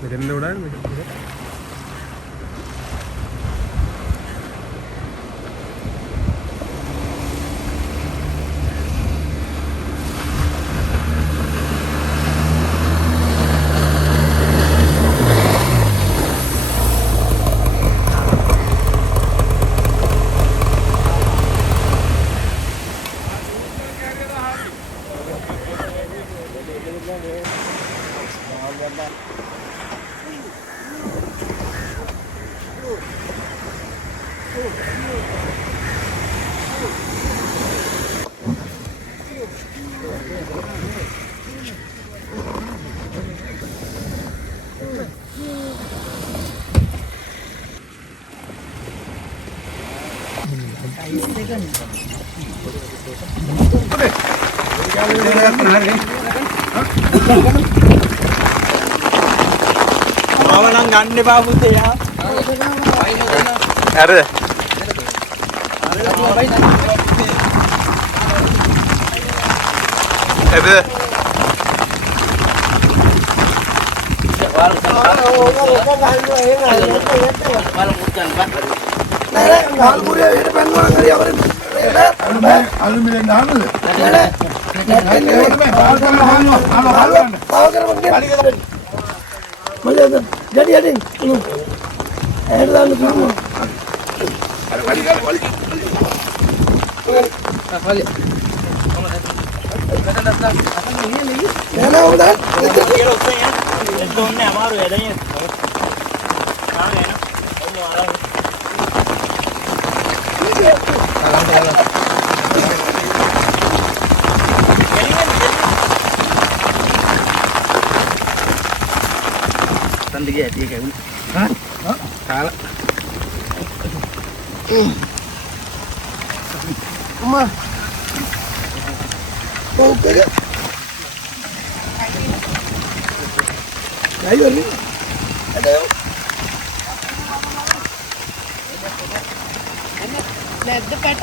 Medan udah Mawa nang gande pa putte ya. Ada. Ada. jadi air lalu kamu Nanti dia kayak ini. Hah? Kalah. Uma. Oke ya. Ayo ni. Ada yo. නැද්ද පැට?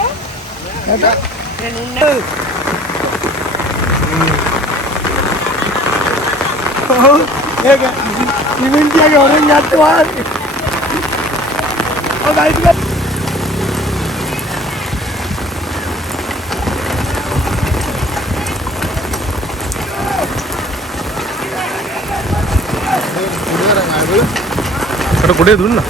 Ada. එනුන්න. Oh, ඒක ඉවෙන්ටියගේ හොරෙන් යන්න වාරේ. ඔය bike එක Ada kuda dulu lah.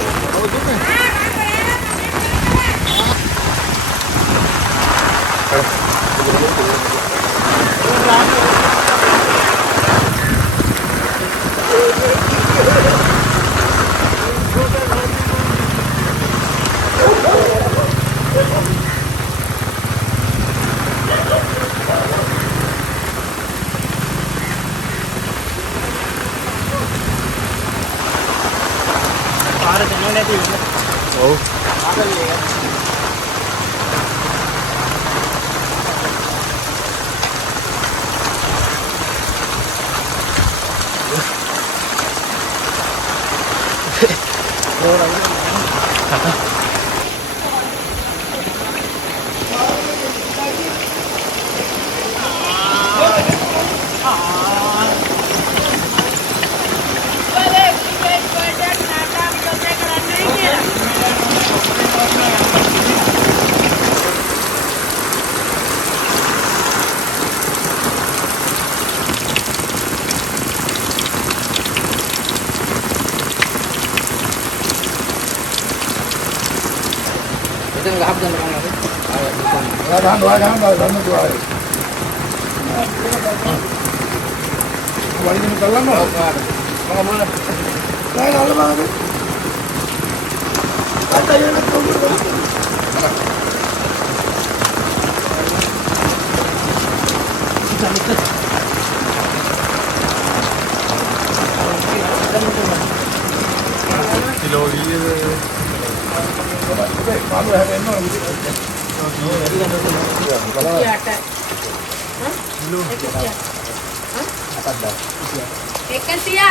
Oh. වලින් කල්ලන්න ඕන. නෑ නල්ල බලන්න. අතයන කොමුද? කිලෝ පාළු හැදෙන්න ඕන.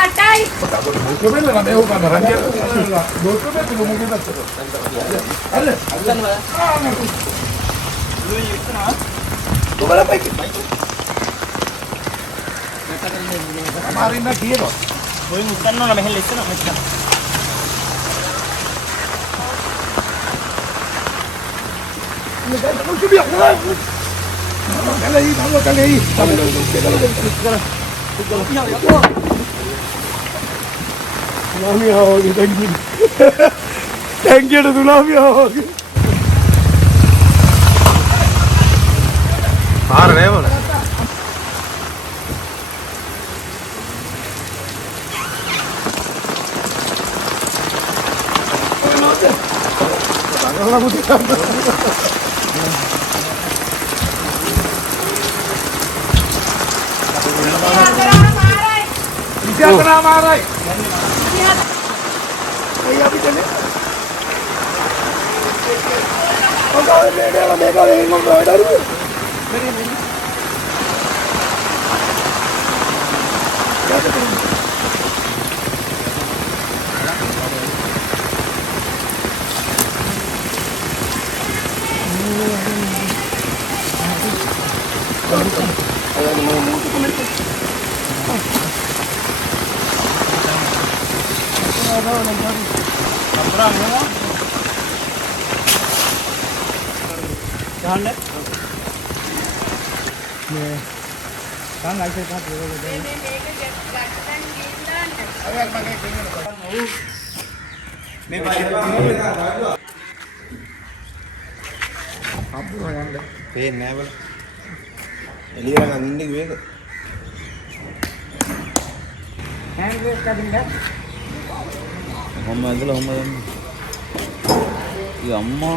Thank you. පාර නෑ මොන. මාරයි. අයියා පිටනේ. ඔතන මේක වෙන්න ඕනේ. පේන්නේ නැහැ බල. එළියට නම් ඉන්නේ මේක. Mama itu lah mama. Ya amma.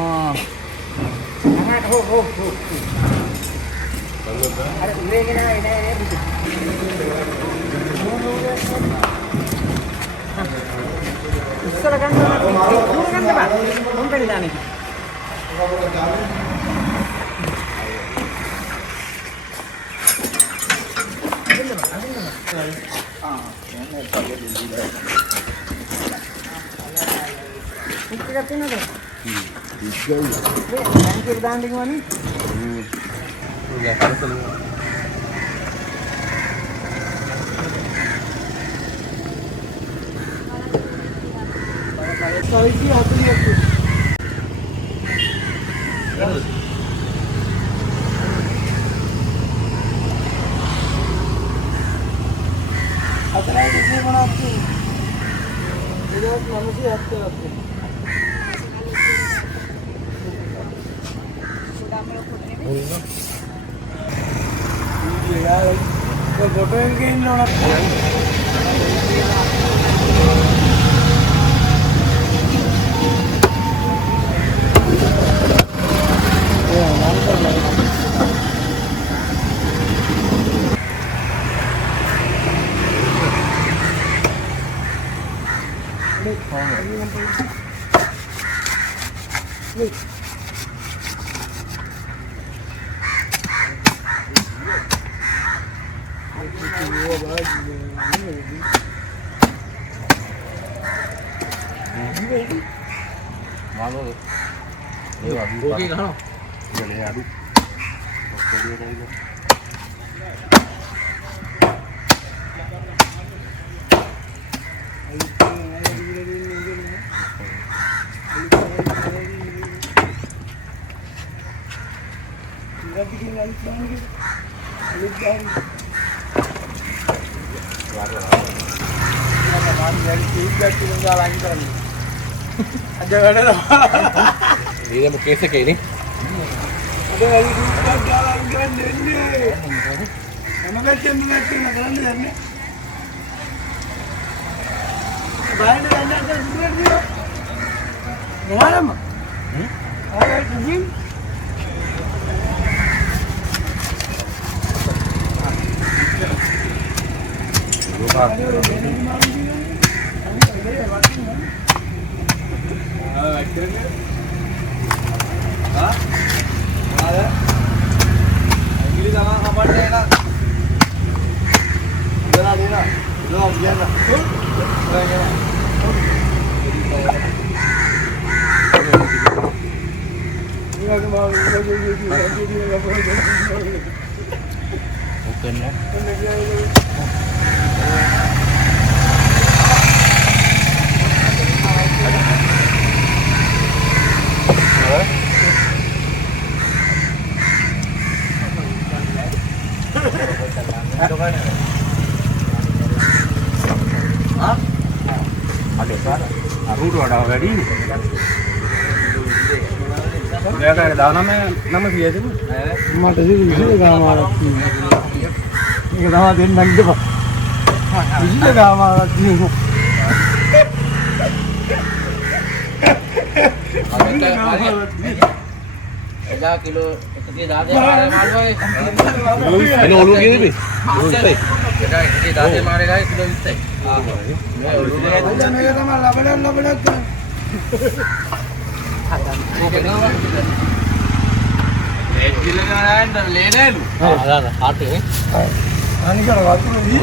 Ini mau kese kayak ini. බයන්න ගන්න දුරට දිනවා. මොනවාම? ආයෙත් දුකින්. අරුට වඩා වැඩි එයාට දානම නම කීයද මට 20 ගාමාවක් තියෙනවා. මේක තමයි දෙන්නම් දෙපා. 20 ගාමාවක් තියෙනවා. එදා කිලෝ 110 මාළුවයි එන ඔලුව කීයද මේ 20යි එදා 110 මාළුවයි කිලෝ 20යි මේ ඔලුව මේක තමයි ලබඩක් ඒ කිලෝ ගානට ලේනේලු අද හාටේ අනිකර වතුර දී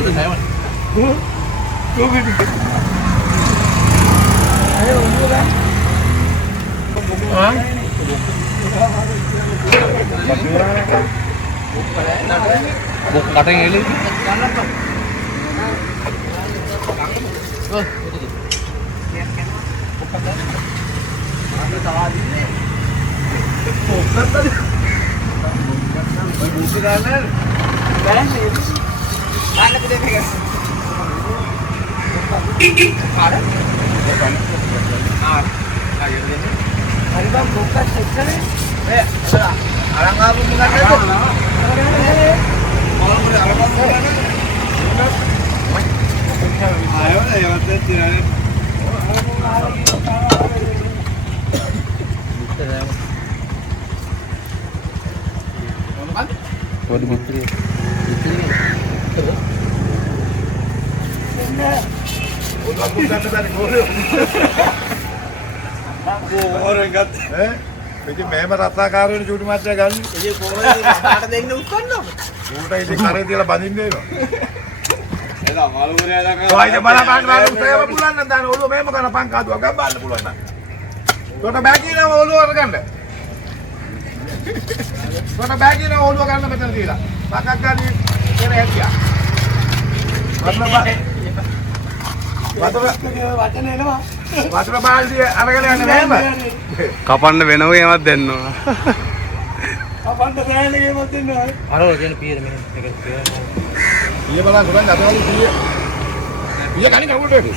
කොහෙද අය උඹ කටෙන් එළි Waduh bitri. orang kat ඉතින් මේම රත්නාකාරයන චූටි මාත්‍යා ගන්න. ඉතින් කොහොමද මට දෙන්න උස්සන්නව? ඌට ඉතින් කරේ තියලා බඳින්න වෙනවා. එදා මාළු කරේ දාගන්න. ඔය බලපන් මාළු තේම පුළුවන් නම් දාන ඔළුව මේම කරන පං කාදුවක් ගබ්බන්න පුළුවන් නම්. උඩට බෑ කියනවා ඔළුව අරගන්න. උඩට බෑ කියනවා ඔළුව ගන්න මෙතන තියලා. පකක් ගන්න කියන හැටියා. වචන එනවා. වතුර බාල්දිය අරගෙන යන්නේ නෑම. කපන්න වෙනව යමක් දෙන්නවා. කපන්න බෑනේ යමක් දෙන්නවා. අර දෙන පීර මිනිත් එක ඊය බලන්න ගොඩක් අතවලු ඊය. ඊය කණි කවුල්ට වෙටි.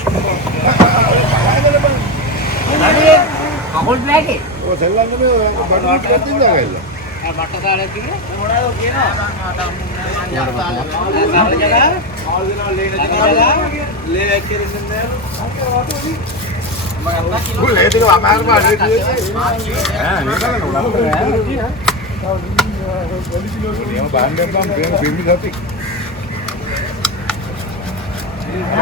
කකුල් බෑගේ ඔය සෙල්ලම් නෙමෙයි බඩුවට දෙන්න ගාගල්ල. මට කාලයක් තිබුණා මොනවද කියනවා ලේ ටික අමාරු පාඩේ ඈ නේ බලන්න උනා බාන්ඩෙන් බම් බෙම්බි සති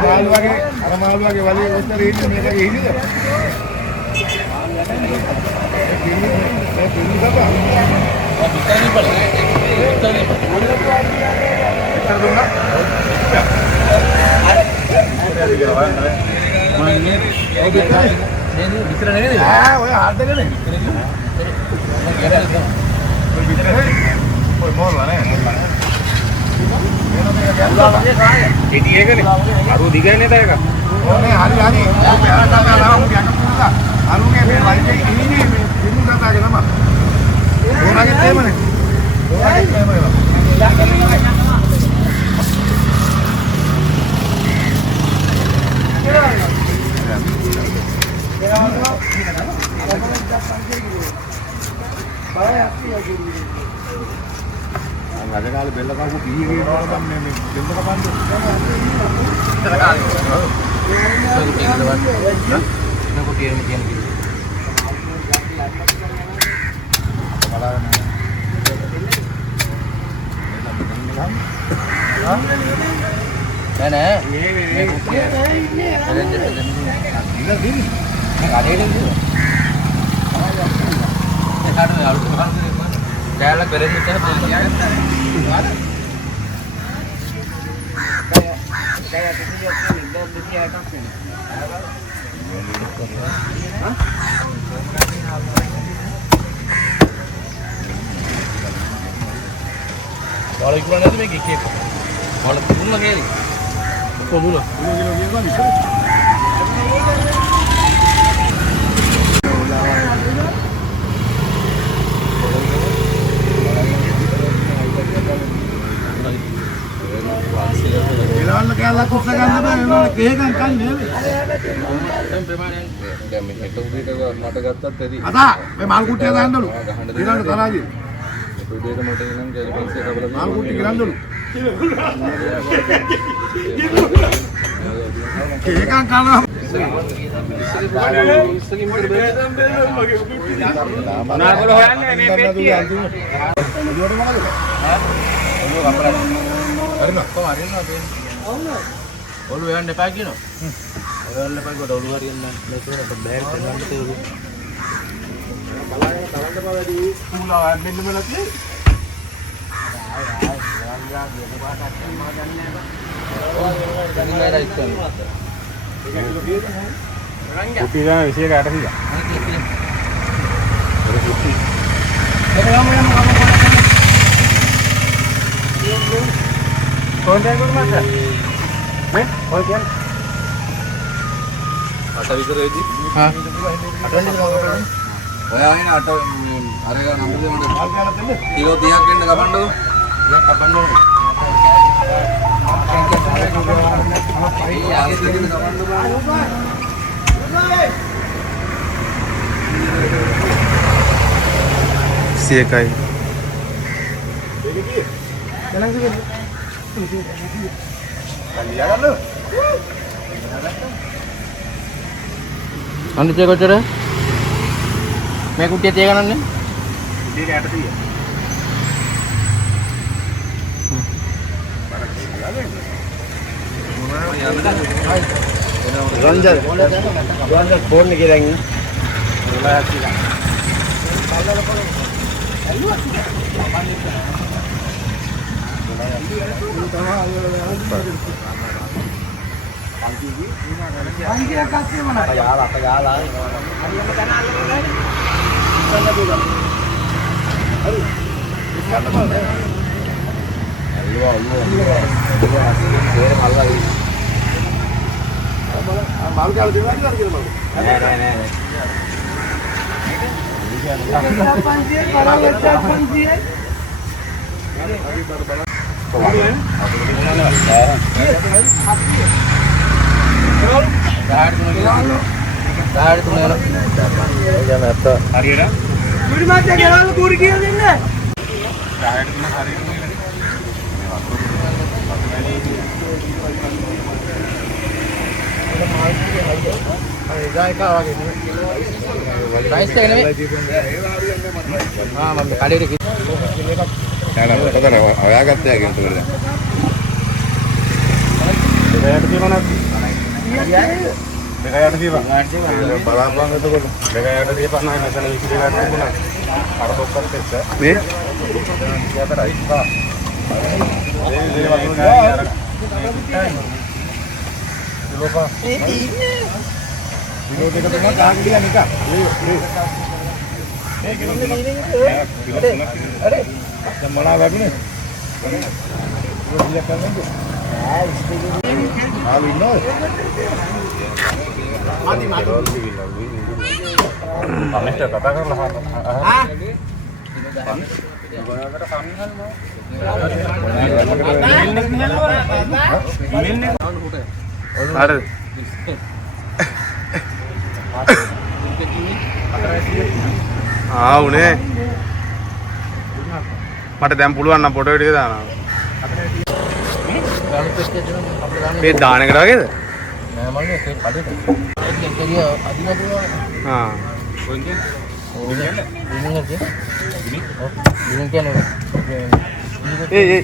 මාළු වගේ වලේ උත්තර ඉන්නේ මේකේ ඉන්නේ බෙම්බි බබා පිටානේ බලන්න පිටානේ එතන දුන්නා විතර නෙවෙයි ඈ ඔය හදගෙන ඔය මොනවා නේ ඉතින් ඒකනේ අරු දිගන්නේ තා එක ඕනේ හරි හරි මෙයාට තමයි උන් යන්න පුළුවන් අරුගේ මේ වයිසේ ඉන්නේ මේ පින්නු කතාවේ නම ඕනගේ තේමනේ ඕනගේ තේමනේ අද කාලේ බෙල්ල කවු කීයේ කියනවා නම් මේ බෙල්ල කපන්නේ ඉලවන්න කැලක් උස්ස ගන්න බෑ ඒවල කේකම් කන්නේ දැන් මේ හෙට උදේට මට ගත්තත් ඇති. අදා මේ මල් කුට්ටිය දාන්නලු ඊළඟ තරාජි උදේට මට එනම් කැලිපන්සේ කබල මල් කුට්ටිය ගන්නලු කේකම් කනවා මොනවාද හොයන්නේ මේ පෙට්ටිය? ඔළුව යන්න එපා කියනවා. ඔයන්න එපා කොට ඔළුව හරියන්න නැතුව බෑර් කරගන්න තේරු. බලන්න තරන්න බලදි ස්කූල වන්නෙන්න මලත් කුටි ගාන 21කට තියලා. කොහෙන්ද මාත්? මේ ඔය කියන්නේ අට විතර වෙදි. හා අටවෙනි දවසේ ඔය ආයෙන අට අර ගන්න නම්බුද මට මල් කෑල්ලක් දෙන්න කිලෝ 30ක් එන්න ගමන්නකො. කපන්න ඕනේ ඒ ආයෙත් ගමන්න බෑ. සියකයි අනිත් එක කොච්චර? මේ කුට්ටිය තිය ගන්නන්නේ? ඉතින් යට 100. රංජන් ෆෝන් එකේ දැන් ඉන්න මල් කෑල්ල දෙනවා කියලා මම හොයාගත්තා කියන්නේ දෙකයට තියනවා නැත්නම්. දෙකයට තියපන්. බලාපන් එතකොට. දෙකයට තියපන් නම් මෙතන 22කට තිබුණා. අර බොක්කත් එක්ක. මේ දෙකටයි. හා. ඒ වගේ නෑ. ඉලෝපා. ඉලෝ දෙක තමයි ගහන්න ගියා නිකන්. ඒ කිලෝ අරේ දැන් මොනවා වගුනේ? ඉලෝ කරන්නේ. ආ වින්නෝ. අනිත් කතා කරලා ආ හරිද? උනේ මට දැන් පුළුවන් නම් ෆොටෝ ටික දානවා. මේ දාන එකට වගේද? නෑ මල්ලි ඒක කඩේට. ඒක එක්කදී අදිනවා දුවනවා. ආ. කොහෙන්ද? ඉන්නේ කියන්නේ ඒ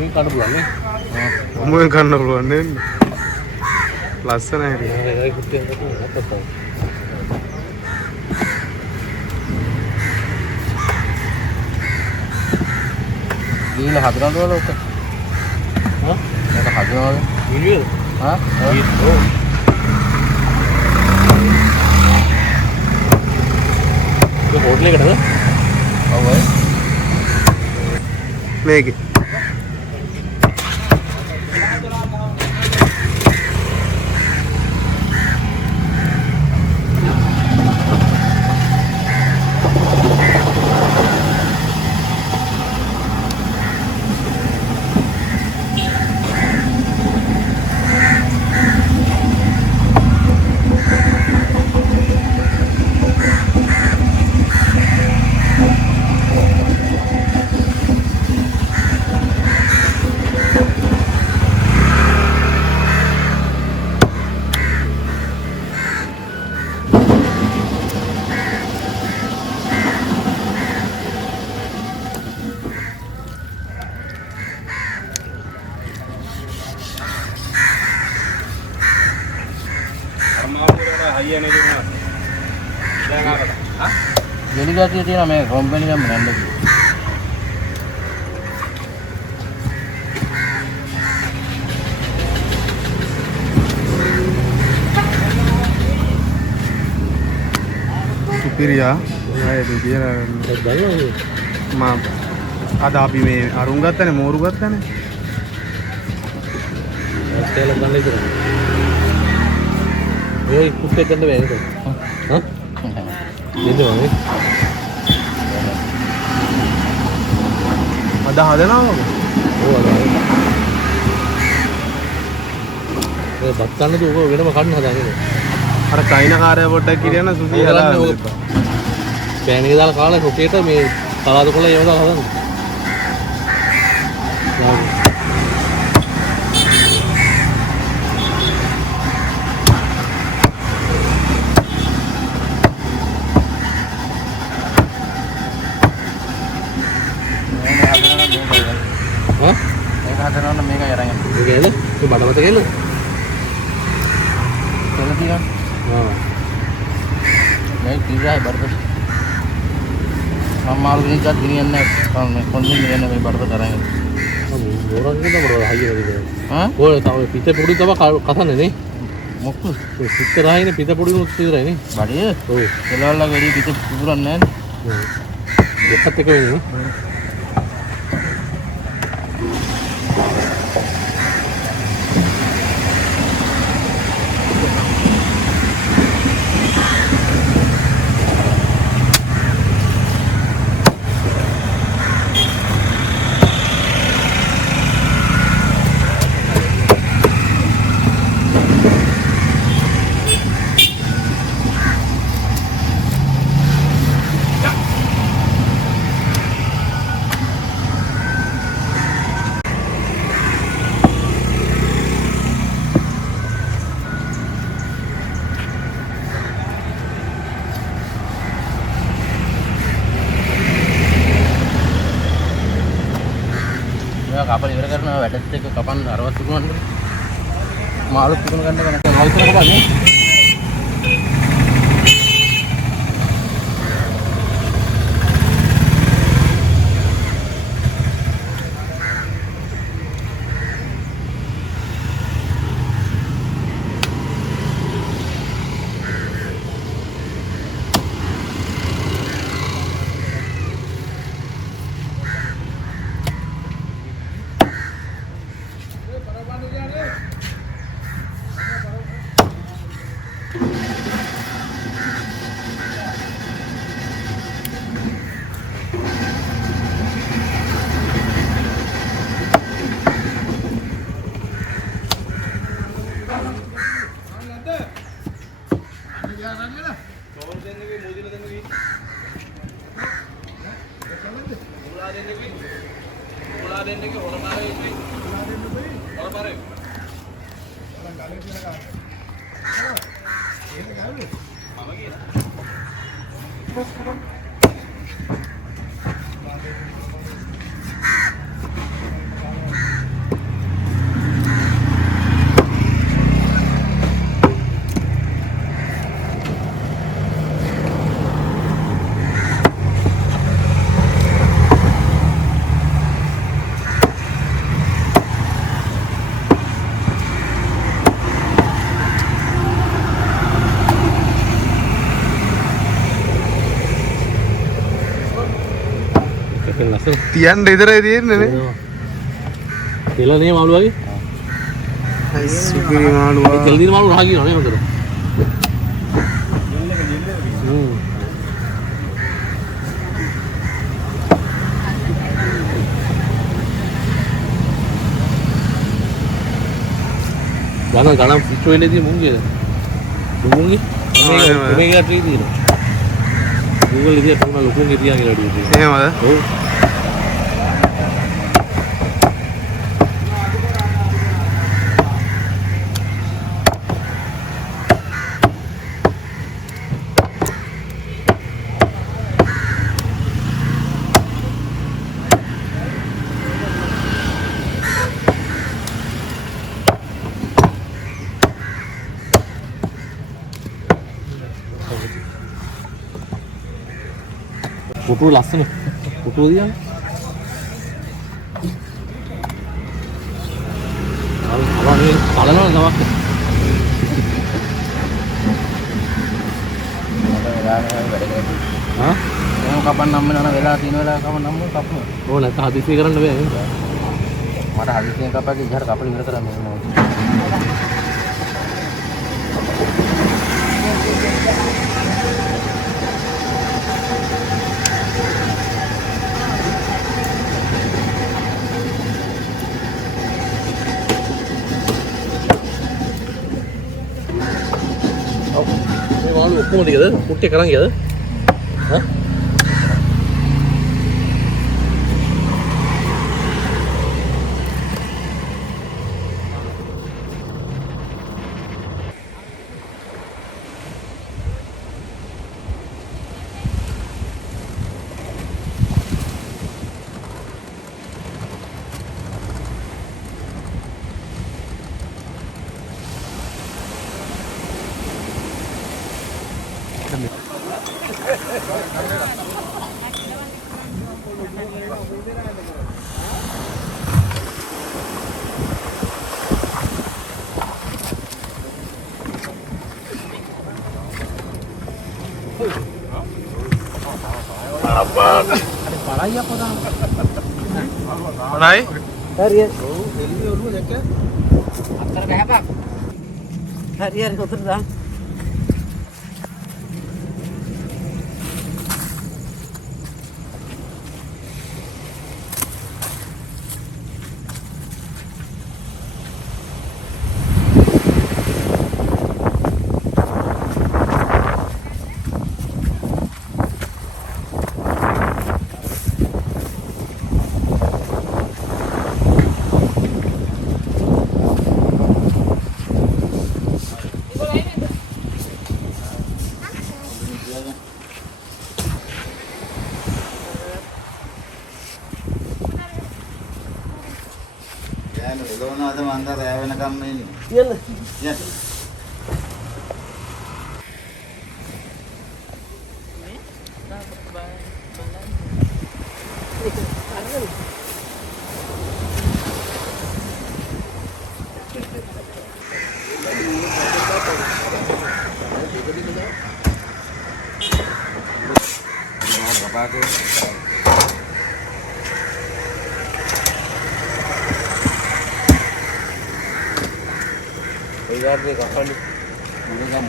මේ කඩ පුළුවන් නේ. මොකෙන් කන්න පුළුවන් නේද? ලස්සනයි හරි. ඒක කුට්ටියෙන් කපුවා. ගිහිල්ලා හදනවද වල ඔක? හා? ඒක හදනවද? වීඩියෝ? හා? වීඩියෝ. ඒක හොටල් එකටද? ඔව් ඒ. මේකේ අමාරුවට හයියනේ දුන්නා. දැන් ආවද? හා? ජෙලිගාතිය තියෙන මේ කම්පැනි එකම නැන්ද කිව්වා. සුපිරියා ආයේ කියලා මම අද අපි මේ අරුන් ගත්තනේ මෝරු ගත්තනේ ඒක ගන්න ඉතින් ඔය කුට්ටේ ගන්න බෑ නේද හා දෙන්නවනේ අද හදනවද ඔව් අද ඒ බත් කන්න දුක වෙනම කන්න හදාන්නේ අර කයින කාර්ය පොට්ටක් කියන සුසි හලා පෑන් එක දාලා කාලා රොකේට මේ සලාද කොළ ඒව දාලා හදන්න හදනවනම් මේක අරගෙන මේකද මේ බඩ මත ගේල තොල තියන්න මේ කීරයි බඩට සම්මාල් ගිනිකත් ගෙනියන්නේ නැහැ කොන්දේ ගෙනියන්නේ මේ බඩට අරගෙන ඕරංගෙන් තමයි හයියද හා ඔය තව පිට පොඩි තව කසන්නේ නේ මොකද පිට රායිනේ පිට පොඩි උත් ඉවරයි නේ බඩේ ඔව් එළවල්ලා වැඩි පිට පුරන්නේ නැහැ දෙකත් එක වෙන්නේ කපල ඉවර කරනවා වැඩත් එක්ක කපන්න අරවත් තිබුණානේ මාළු තිබුණ ගන්න එක නැත්නම් මාළු කරලා කපන්නේ තියන්න ඉතරයි තියෙන්නේ තෙල නේ මාළු වගේ. සුපිරි මාළුවා. තෙල් දින මාළු රහ කියනවා නේ හොඳට. ගණන් පිටෝ එන්නේදී මුංගේද? මුංගේ? මේක ට්‍රී දිනවා. Google ඉතින් තමයි ලොකුන්ගේ තියාගෙන වැඩි ඉතින්. එහෙමද? ඔව්. පුටුව ලස්සන පුටුව දියන්නේ අවන්නේ කලනවා නමක් හා මම කපන්න නම් වෙනවා වෙලා තියෙන වෙලාව කපන්න නම් කපනවා ඕන නැත්නම් හදිසිය කරන්න බෑ නේද මට හදිසියෙන් කපන්නේ ඉහර කපල ඉවර කරන්න ඕන ඔක්කොම ටිකද කුට්ටේ කරන් ගියද හා Palai apa dah? Palai? Harian. Oh, ini dulu nak. Akar kaya apa? Harian kau terus. එළවනවාද මන්ද රැ වෙනකම් ඉන්නේ. Iya. Iya. Lihat nih kapan nih? Ini kan.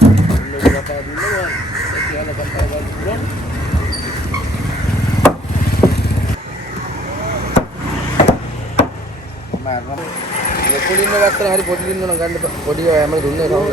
Dulu berapa dulu kan? Masih ada bantalan drone. Mana? Ya kulinya waktu hari body ini nggak ada body yang emang dunia tahu.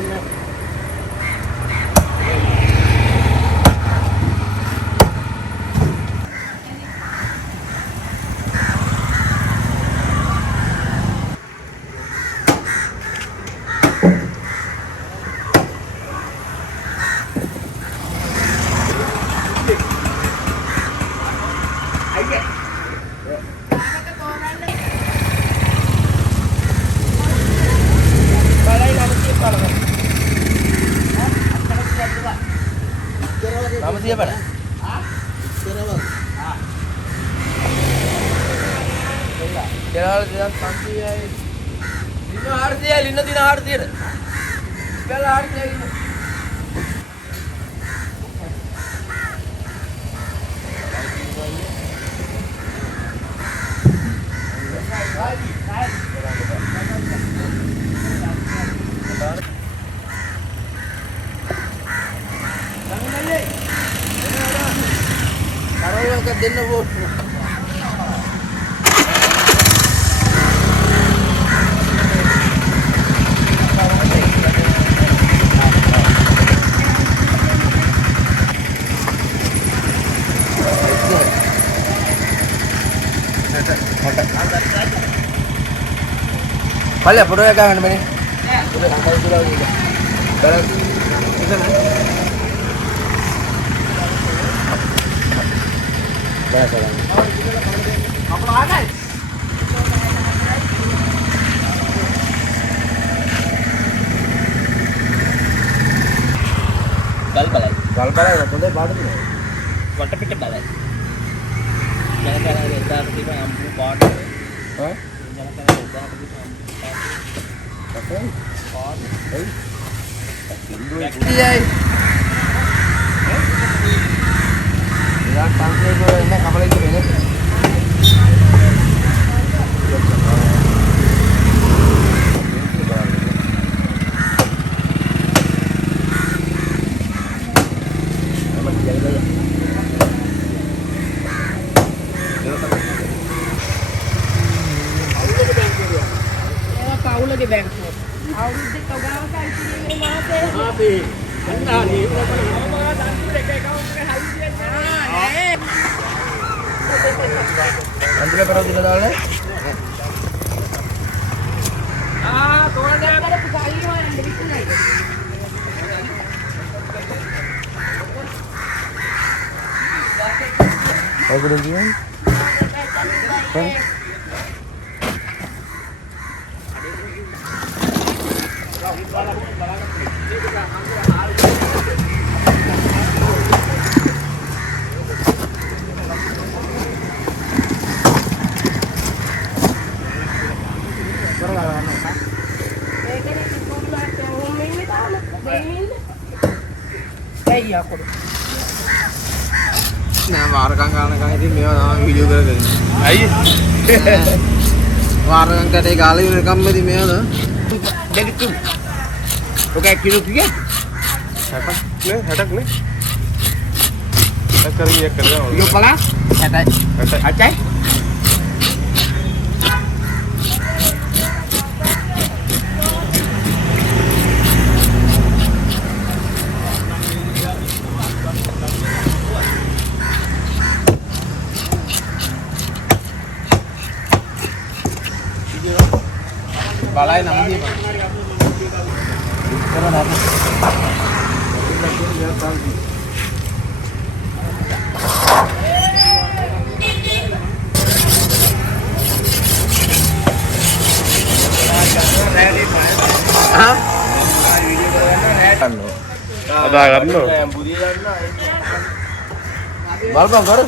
Balik foto ya kan ini. Udah sampai itu lagi. Balik. Balik lagi. Apa lagi? Gal balai hotonde baadu ne. වට පිට බලයි. ජන කරන දෙදා පිටිම අම්පු පාට. හා? ජන කරන දෙදා පිටිම අම්පු පාට. අපේ පාට. එයි. ඉන්දුයි. ඉතින් පන්සේ වල ඉන්න කපලෙක් වෙන්නේ. පවුලගේ බැංකුව. අවුරුද්දේ කවදාවත් අයිතිනේ මහත්තයා. අන්නානේ මම දන්තුර එක account එකේ හයි කියන්නේ නෑ. අන්තිම පෙරදින දාන්නේ. තෝරන්නේ අපේ පුතාලි හොයන්න විකුණයි. ඔයගොල්ලෝ කියන්නේ? නෑ වාරකම් ගන්නකම් ඉතින් මේවා තමයි වීඩියෝ කරගෙන. අයියේ. වාරකම් කටේ ගාලා ඉන්නකම් ඉතින් මේවා දෙලිතු. ඔකේ කිලෝ කීයක්? 60ක් නේ. එකරියක් කරනවා. කිලෝ 50? 60යි. අච්චයි? බලයි නම් දීපන්. කරන අප. අදා ගන්නෝ. බලපන් කර.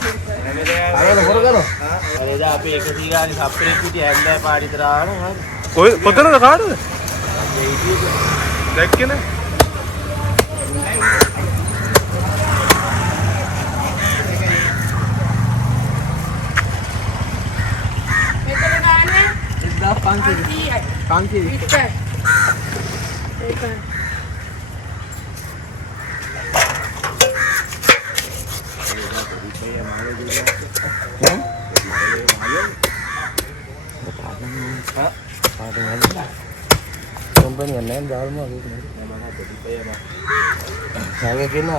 අරගෙන පොර කරනවා. අර එදා අපි 100 ගානි සප්පරේ පිටි හැන්දෑ පාඩි විතර ආවනේ. කොයි කොතනද කාටද? දැක්කේ නේ. මෙතන ගානේ 1500. 500. ඒකයි. Company yang lain jauh mah gitu. Saya kena.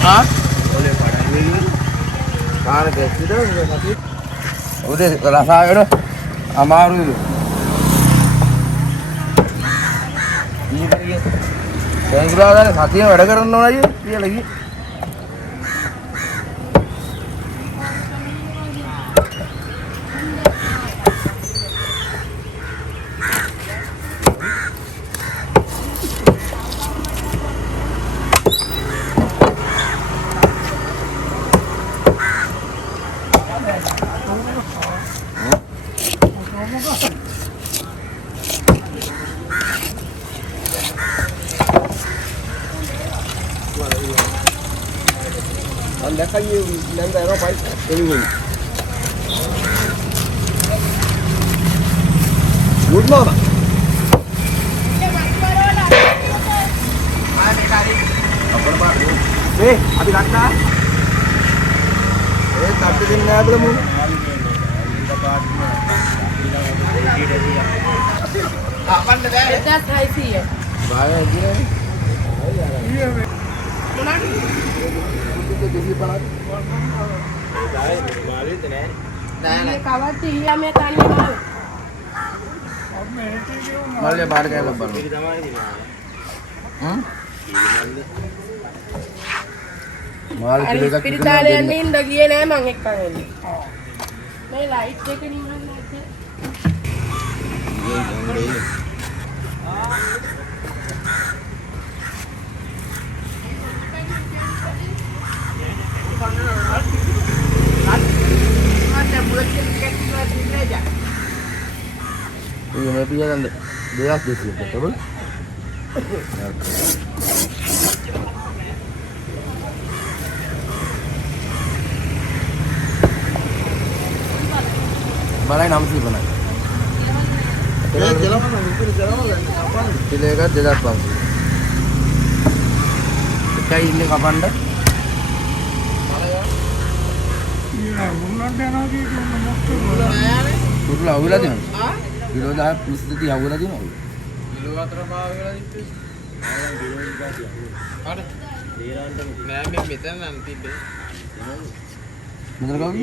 Hah? Boleh pada ini. Karena guys itu udah sakit. Udah rasa udah amaru itu. Ini දැන් සතිය වැඩ කරන්න ඕන අයියේ කියලා කිව්වේ. Kaya nanda ano pa anyway. Good mama. Abi gata. Tapi din na belum. Apa anda? That's high sea. Bahaya dia. Iya. Mana? Iya, tapi jangan beras di sini, betul? Balai nama sih benar. Jalan mana? Kapan? Silakan jalan bang. Kayak ini kapan dah? Kurla awila din. Kilo 10 30 awila din. Kilo 4 awila din. Ada. Nෑ මේ මෙතන නම් තිබ්බේ. මෙතන කවුද?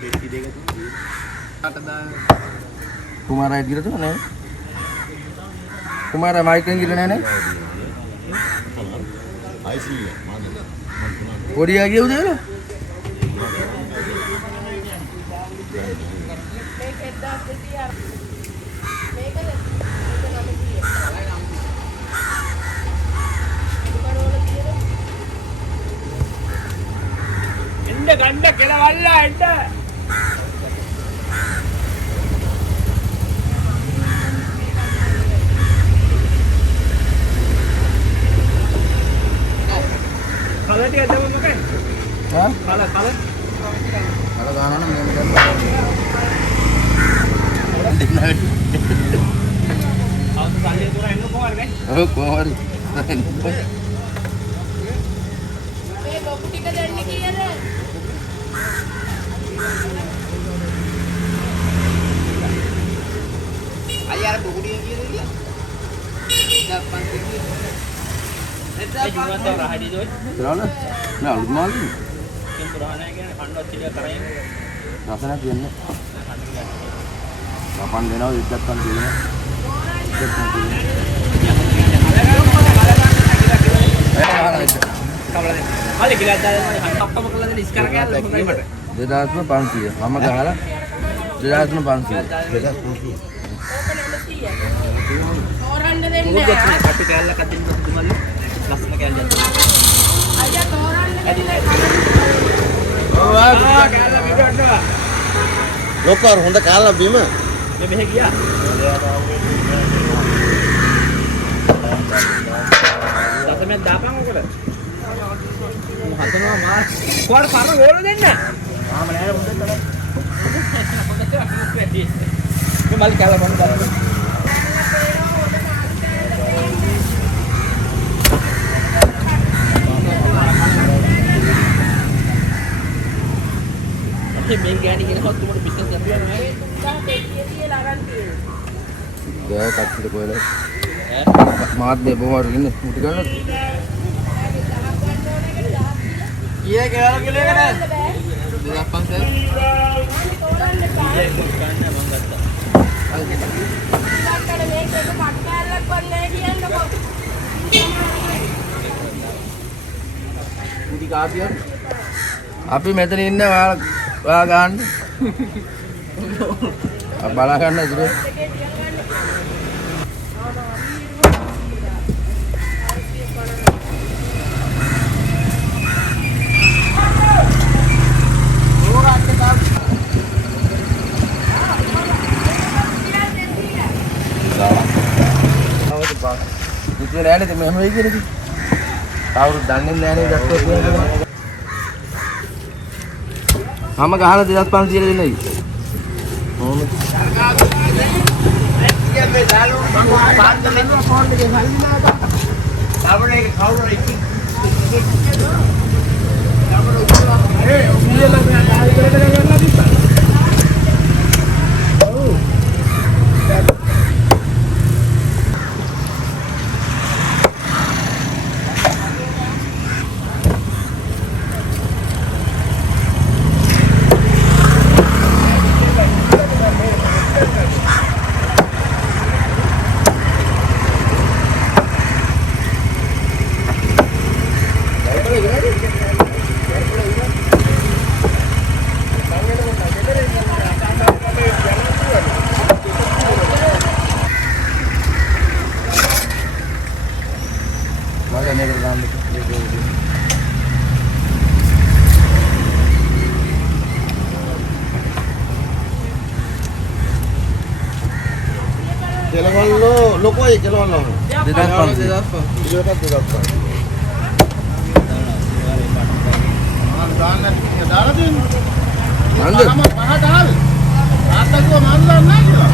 බෙට්ටි දෙක තුනේ. 8000. කුමාරයි ගිර තුන නෑ. කුමාරයි මයිකෙන් ගිර නෑ නේ. IC පොඩියා ගියුද කියලා? ගණ්ඩ කෙලවල්ලා එන්න කලටි ඇදම මොකයි? හා? කල ගානන මේ මෙතන අවුත් සල්ලි දුර එන්න කොහොමද මේ? ඔව් කොහොමද? මේ ලොකු ටික දෙන්න කීයද? අයියාර බොකුඩිය කීයද කියලා? 1500 කීයද? එතන පන්ති රහඩි දොයි. කරවල? නෑ අලුත් මාළු. කිම් පුරාණා කියන්නේ කණ්ඩවත් චිලිය කරයින්. රස නැතින්නේ. අපන් දෙනවා ඉස්සක්කන් තියෙනවා. කවලද? කියලා දාලා අප්පම කළා දෙන ඉස්කර කෑල්ල හොඳයි මට. 2500. මම ගහලා 2500. 2500. තෝරන්න දෙන්නේ නැහැ. කටි කෑල්ලක් අදින්න දුමල්ල. ලස්සන කෑල්ලක්. අයියා තෝරන්න දෙන්නේ නැහැ. කෑල්ල බිමට. ලොකර හොඳ කෑල්ල බිම. මේ මෙහෙ ගියා. දතමෙන් දාපන් ඔකට. හදනවා මාස්. කොහොමද පරණ ගෝල දෙන්න? ආම නෑ හොඳට තමයි. මේ මල්ලි කෑල්ල පොන්න දාන්න. මේ ගෑණි කෙනෙක්වත් උඹට බිස්නස් කරලා නැහැ. තුන්දා දෙකේ තියලා අරන් තියෙනවා. ගෑ කට්ටියට කොහෙද? මාත් මේ බොමාරු ඉන්නේ මුටි ගන්නත්. ඊයේ කියලා නේද? 2500. තෝරන්න එපා. ඊයේ ගන්න මම ගත්තා. ඊළඟට මේක එක කට්ටැල්ලක් වන්නේ කියන්නකෝ. ටික ආපියන්. අපි මෙතන ඉන්නේ ඔයා ගන්න. බලා ගන්න ඉතින්. ඉතින් නෑනේ මේ හැම වෙයි කියන්නේ. කවුරුත් දන්නේ නෑනේ දැක්කෝ කියන්නේ. මම ගහලා 2500 දෙන්නයි. ඕම. කෙලවල්ලෝ ලොකෝයි කෙලවල්ලෝ 2500. කිලෝටත් 2500. දාලා දෙන්න. නන්ද? පහට ආල්. ආත්තකුව මාළු දාන්න නැහැ කියලා.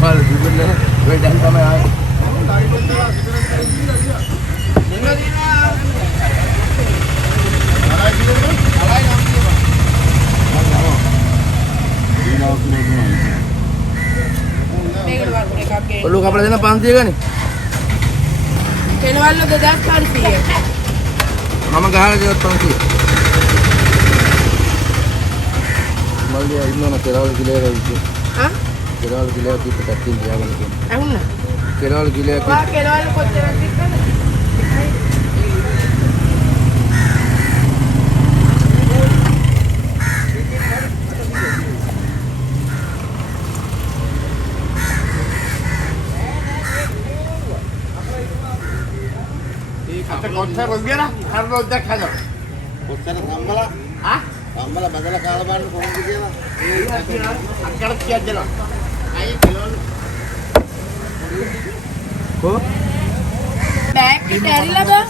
මාළු දුන්නේ ඔය දැන් තමයි ආවේ. ඔලු කපලා දෙන 500 ගනි. කෙලවල්ල 2500. මම ගහලා 2500. මල්ලිය ඉන්නවන කෙරවල කිලෝ එකක්. හා? කෙරවල කිලෝ එකක් පැත්තෙන් තියාගන්න තියෙනවා. ඇහුණා. කෙරවල කිලෝ එකක්. වා කෙලවල්ල කොච්චරද තිබ්බද? කොච්චර රුගේලා හරියට දැක්කද කොච්චර සම්බලා සම්බලා බදලා කාලා බලන්න කොහොමද කියලා අක්කඩ කියද්දලා අය කිලෝන කො බෑග් එක ඇරිලා බා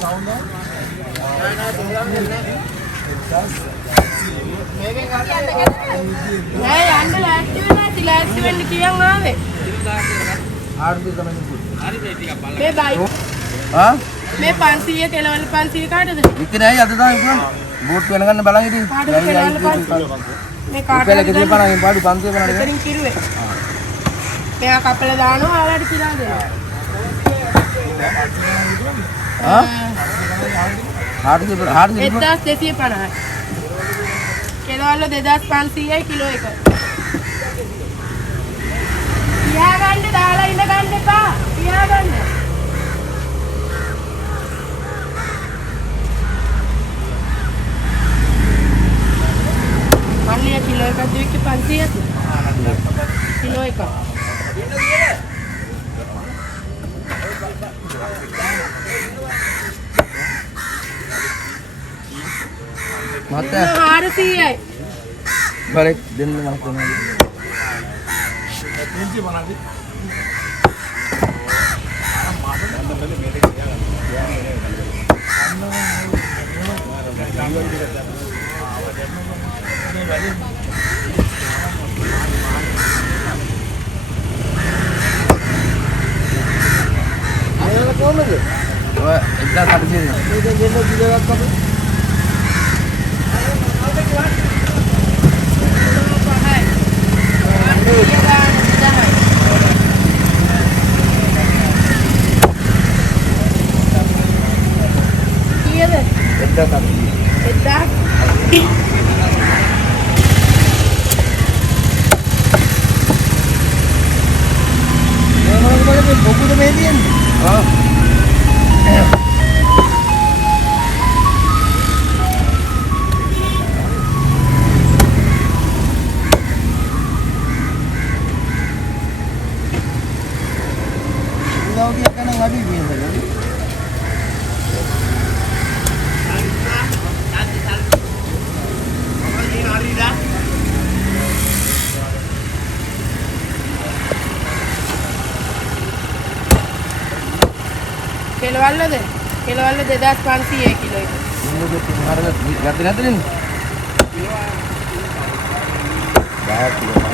නෑ යන්න ලෑස්ති වෙලා තිලාස්ති වෙන්න කියන් ආවේ ආර්ධි තමයි මේ බයි හා මේ 500 කෙලවල 500 කාටද? විතරයි අද තමයි පුරන්නේ. බෝට් වෙන ගන්න බලන් ඉතින්. කාටද කෙලවල 500? මේ කාටද? උපල කිසි පණගෙන් පාඩු 500 පණගෙන්. ඉතින් කිරුවේ. මෙයා කපලා දානවා ආලට කියලා දෙනවා. හා? හාර්දි 1250යි. කෙලවල 2500යි කිලෝ එක. තියාගන්න දාලා ඉඳ ගන්න එපා. තියාගන්න. මල්ලිය කිලෝ එකක් දෙවිච්ච 500ක් කිලෝ එකක් මහත්තයා 400යි බරේ දෙන්න මහත්තයා කොහොමද? ඔය 1400 දෙන්න කිලෝ එකක් අපේ. මොකද මේ තියෙන්නේ? කෙලවල්ලද? කෙලවල්ල 2500 කිලෝ එක. මුන්ගේ තුමාරගේ ගත්තේ නැද්ද නේ? 10 කිලෝ